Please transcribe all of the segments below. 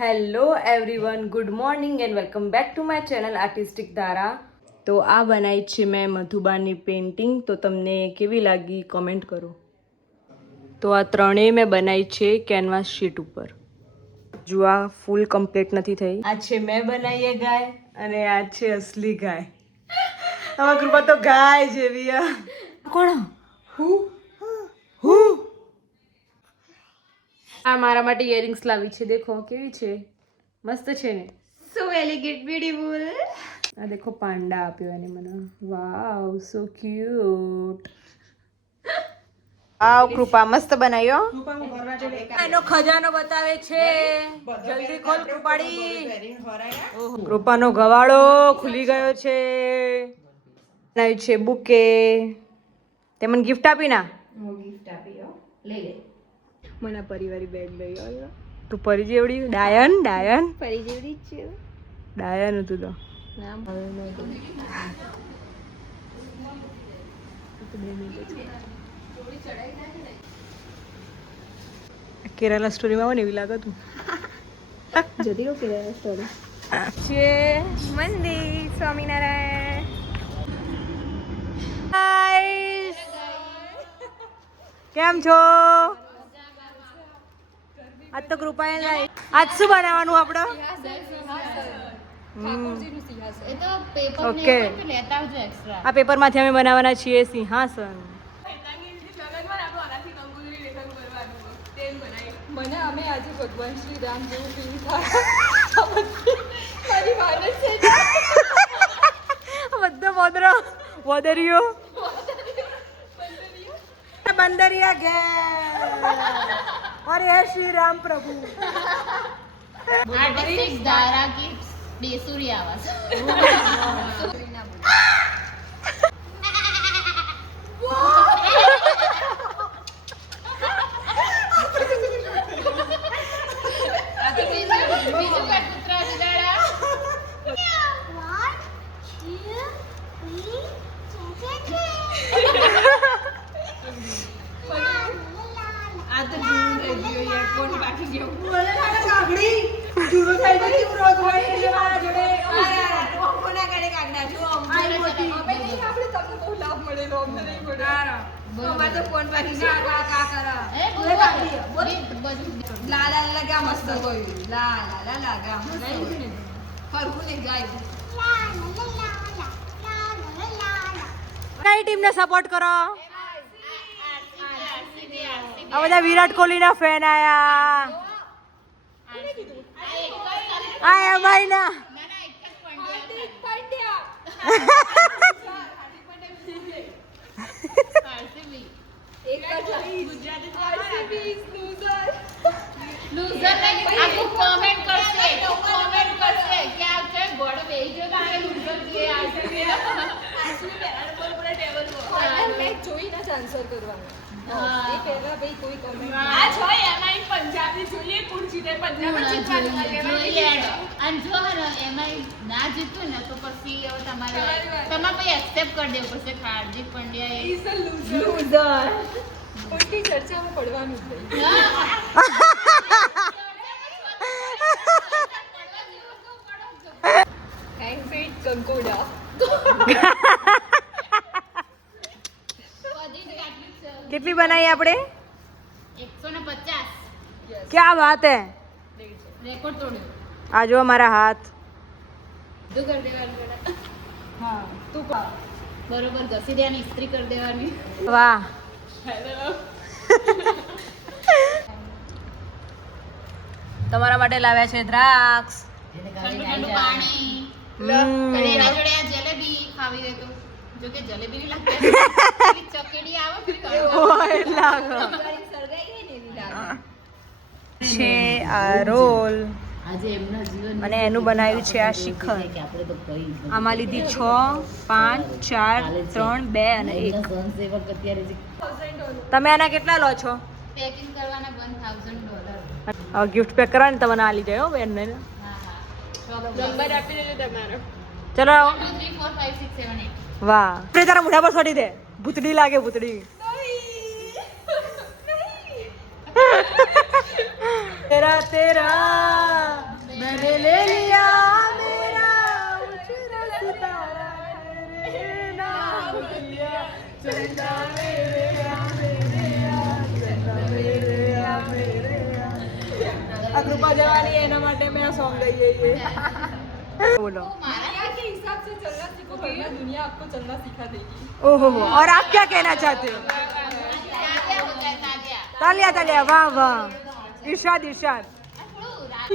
Hello everyone, good morning and welcome back to my channel artistic ધારા. તો આ બનાવી છે મેં મધુબાની પેઇન્ટિંગ. તો તમને કેવી લાગી કોમેન્ટ કરો. તો આ ત્રણેય મેં બનાવી છે કેનવાસ શીટ ઉપર. જો આ ફૂલ કમ્પ્લીટ નથી થઈ. આ છે મેં બનાવીએ ગાય અને આ છે અસલી ગાય. આમાં કૃપા તો ગાય જેવી. કોણ હું આ મારા માટે ઇયરિંગ્સ લાવી છે. દેખો કેવી છે, મસ્ત છે ને. સો એલિગેન્ટ બ્યુટીફુલ. આ દેખો પાંડા આપ્યો એને મને. વાવ સો ક્યુટ. આવ કૃપા મસ્ત બનાવ્યો. એનો ખજાનો બતાવે છે. જલ્દી ખોલ કૃપાડી. કૃપાનો ગવાળો ખુલી ગયો છે. બનાવ્યું છે બુકે. તે મને ગિફ્ટ આપી ના. ગિફ્ટ આપી લઈ લે. મને પરિવારી બેગ લઈ આવ્યો. તું પરી જેવડી ડાયન પરી જેવડી જ છે. ડાયન હતું તો નામ કેરાલા સ્ટોરીમાં આવે ને એવી લાગે તું. જતી રહો કેરાલા સ્ટોરી છે મંદિર સ્વામિનારાયણ. Guys, કેમ છો? આજ તો કૃપાએ લાઈ. આજ શું બનાવવાનું આપણે? ઓકે, આ પેપરમાંથી અમે બનાવવાના છીએ સિંહાસન. મને અમે આજે ભગવાન શ્રી રામ જેવું ફીલ થાય. મારી વાત છે બધો વોદરીઓ બંદરિયા ગયા. અરે હે શ્રી રામ પ્રભુ. आर्टिस्टिक धारा की बेसुरी आवाज. કઈ ટીમને સપોર્ટ કરો? આ બધા વિરાટ કોહલી ના ફેન આયા. આ એમઆઈ ના આન્સર કરવાનો. એ પહેલા ભાઈ કોઈ કમેન્ટ આ જોઈ એમાં પંજાબી જોઈએ કોણ જીતે પંજાબ જોઈએ. અને જો એમાં ના જીતું ને તો પછી હવે તમારે પછી એક્સેપ્ટ કરી દેવું પડશે. Hardik Pandya is a loser. કોઈની ચર્ચામાં પડવાનું જ નહીં. હેન્ડફીટ કંકોડા. કેટલી બનાવી આપણે? 150. ક્યાં વાત હે. રેકોર્ડ તોડ્યો. આ જો મારા હાથ. તું કરી દેવાનું. હા તું પા બરોબર ઘસી દેવાની, ઇસ્ત્રી કરી દેવાની. વાહ. તમારા માટે લાવ્યા છે દ્રાક્ષ. ઠંડુ પાણી. અને એના જોડે આ જલેબી ખાવી હોય તો જો કે જલેબી ની લાગતી ચકેડી આવે ફરી ઓય લાગો સળગાઈ ગઈ ને એવી લાગે છે આ રોલ. આજે એમના જીવન અને એનું બનાવ્યું છે આ શિખર. કે આપણે તો કઈ આમાં લીધી 6, 5, 4, 3, 2 અને 1. સંસેવક અત્યારે જે તમે આના કેટલા લો છો? પેકિંગ કરવાના $1000. ગિફ્ટ પેક કરવાની તમને આ લીધે હો બેન ને. હા હા નંબર આપી દેજો તમારો. ચલો 1 2 3 4 5 6 7 8. વાહ. આપણે તારા મોઢા પર છોડી દે. ભૂતડી લાગે ભૂતડી. તેરા तूने ले लिया मेरा उजरा सितारा मेरे नाम लिया चंदा मेरे आ कृपा जवानी है एना માટે મેં આ સોંગ ગાઈએ ये बोलो दुनिया के हिसाब से चलना सीखो वरना दुनिया आपको चलना सिखा देगी। ओहो और आप क्या कहना चाहते हो तालिया तालिया वाह वाह इरशाद इरशाद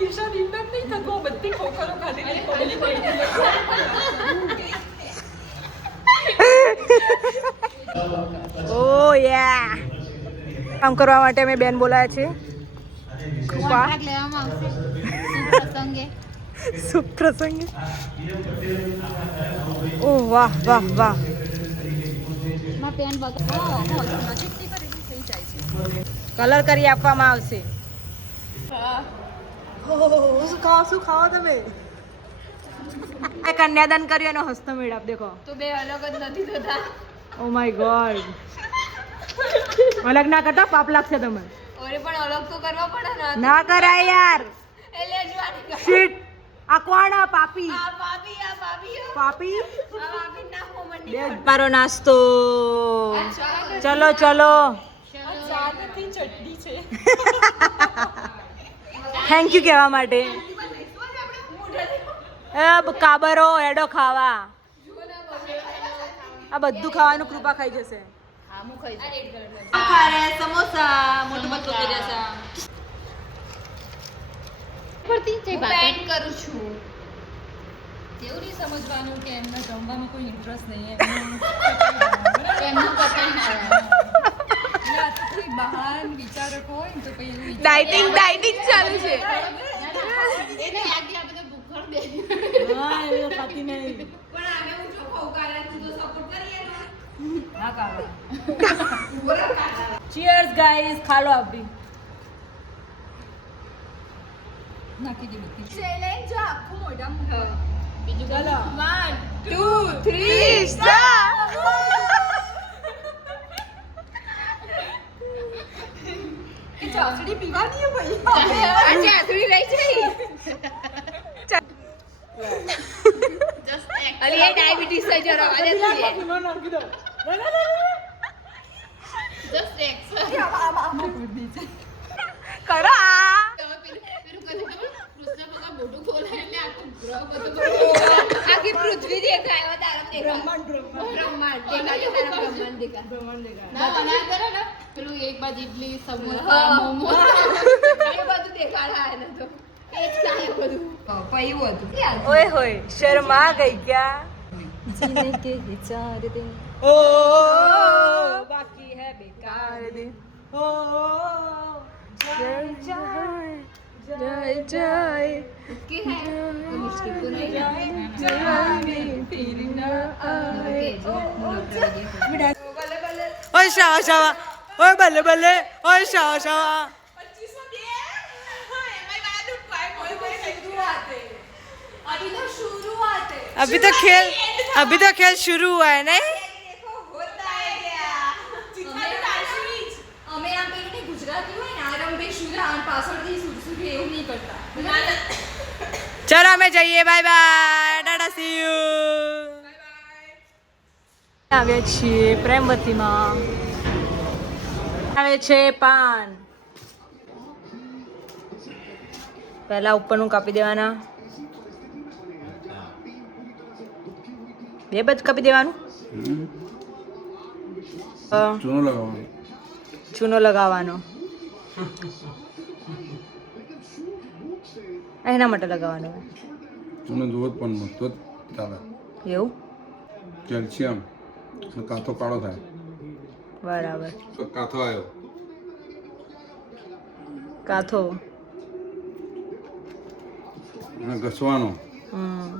ईर्षा दिनत नहीं था वो बत्ती खोखरो खाने वाली पब्लिक ઓ યા કામ કરવા માટે મેં બેન બોલાયા છે કૃપા કોન્ટ્રાક્ટ લેવામાં આવશે સુપ્રસંગે શુભ પ્રસંગે ઓ વાહ વાહ વાહ માં પેન બગા નજીકથી કરેલી થઈ જાય છે। કલર કરી આપવામાં આવશે શું ખાઓ તમે કન્યાદાન કર્યું એનો હસ્ત મેળાપ દેખો તો બે અલગ જ નથી થતા। ઓ માય ગોડ અલગ ના કરતા પાપ લાગશે તમે ઓરે પણ અલગ તો કરવા પડે ને। ના કરાય યાર એટલે જવાની શીટ આ કોણ આ પાપી આ ભાભી પાપી આ ભાભી ના હો મને મારો નાસ્તો ચલો ચલો ચા નથી ચટણી છે। થેન્ક યુ કહેવા માટે કાબરો એડો ખાવા આ બધું ખાવાનું કૃપા ખાઈ જશે હા હું ખાઈ જાઉં ખારે સમોસા મોટું બધું કરી જશે પડતી છે પેન કરું છું। એવું નહીં સમજવાનું કે એમને જમવામાં કોઈ ઇન્ટરેસ્ટ નહીં એમનું પતંગ કોઈ બહાર વિચારક હોય ને તો પછી એવું વિચાર ડાયટિંગ ચાલુ છે એને લાગે આ બધા ભૂખડ દે હા એ ખાતી નહીં પણ આને હું જો ખવકારા તું તો સપોર્ટ કરીએ ને ના કાવા ચીયર્સ ગાઈસ ખા લો આપ ભી નાખી દે બધી ચેલેન્જ આખું મોઢામાં બીજું ચલો 1 2 3 સ્ટાર્ટ ચાસડી પીવાની હે ભાઈ આ ચાસડી રહી છે અલી એ ડાયાબિટીસ છે જરા આજે જસ્ટ એક્સ કરો તમે પેલું કદી ખબર કૃષ્ણ ભગવાન મોઢું ખોલે એટલે આખું ગ્રહ બધું આખી પૃથ્વી દેખાય તારા બ્રહ્માંડ બ્રહ્માંડ દેખાય તારા બ્રહ્માંડ દેખાય ના ના કરે ને પેલું એક બાજુ ઇડલી સમોસા મોમો એ બધું દેખાડાય ને તો એ જ ખાય બધું પૈયું હતું ઓય હોય શર્મા ગઈ ક્યા જીને કે ચાર દિન ओ बाकी है बेकार दिन ओ जय जय जय जय કે હે તો મુશ્किल तो नहीं जवानी फिर न आए बल्ले बल्ले ओए शावा शावा ओए बल्ले बल्ले ओए शावा शावा 25 दे हाय मैं बात उठाए कोई कोई शुरुआत है अभी तो खेल शुरू हुआ है नहीं देखो होता है क्या અમે આમ પેલું ને ગુજરાતી હોય ને આરમ બે શુરા આમ પાછળથી સુરસુરી એવું નહીં કરતા चलो हमें जाइए bye bye tata see you આવે છીએ પ્રેમવતીમાં આવે છે પાન પહેલા ઉપરનું કાપી દેવાના બે બાજુ કાપી દેવાનું ચૂનો લગાવવાનો એના માટે લગાવવાનો ચૂનો જોવો જ પણ મસ્ત જ ચાલે એવું કેલ્શિયમ કાથો કાળો થાય બરાબર તો કાથો આવ્યો કાથો અને ઘસવાનો હમ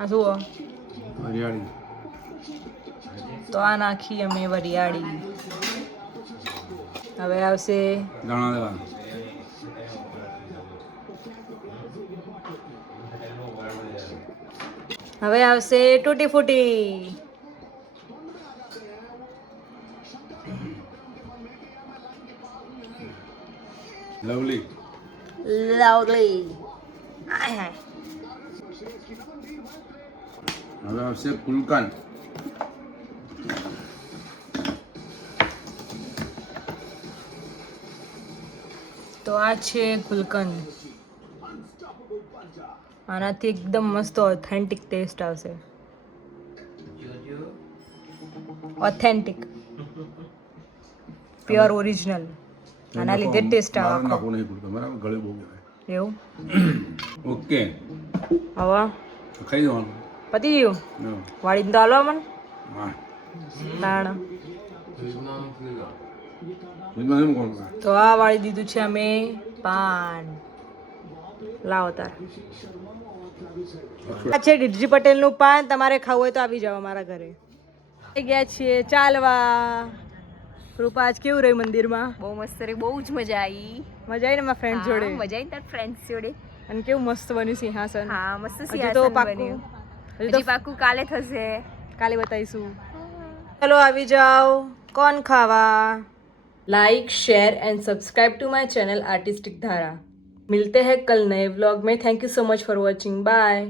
આ શું હરિયાળી તો આ નાખી અમે વરિયાળી હવે આવશે દાણા દેવાના હવે આવશે તૂટી ફૂટી લવલી લવલી આય હાય હવે આવશે ગુલકાન. તો આ છે ગુલકંદ. આનાથી એકદમ મસ્ત ઓથેન્ટિક ટેસ્ટ આવશે. Authentic pure original. આના લીધે ટેસ્ટ આવે મારે આખો. નાખવું નહીં પડતું બરાબર, ગળે બહુ કહેવાય. એવું ઓકે, હવે ખાઈ જવાનું. પતી ગયું. હા. વાળીને તો હાલો મને વાહ. તાણ. દૂધમાં કેમ કોણ ખાય? તો આ વાળી દીધું છે અમે પાન. લાવો તાર. આ છે ડીજી પટેલનું પાન. તમારે ખાવું હોય તો આવી જાઓ અમારા ઘરે. આવી ગયા છીએ ચાલવા. રૂપા આજ કેવું રહ્યું મંદિરમાં? બહુ મસ્ત રે, બહુ જ મજા આવી. મજા આવી ને મારા ફ્રેન્ડ જોડે? મજા આવી તાર ફ્રેન્ડ્સ જોડે. અને કેવું મસ્ત બન્યું સિંહાસન. હા, મસ્ત હજુ તો સિંહાસન પાક્કું બન્યું. હજુ તો હજી પાક્કું કાલે થશે. કાલે બતાવીશું. ચલો આવી જાઓ. કોણ ખાવા? Like share and subscribe to my channel artistic Dhara. मिलते हैं कल नए व्लॉग में. Thank you so much for watching. Bye.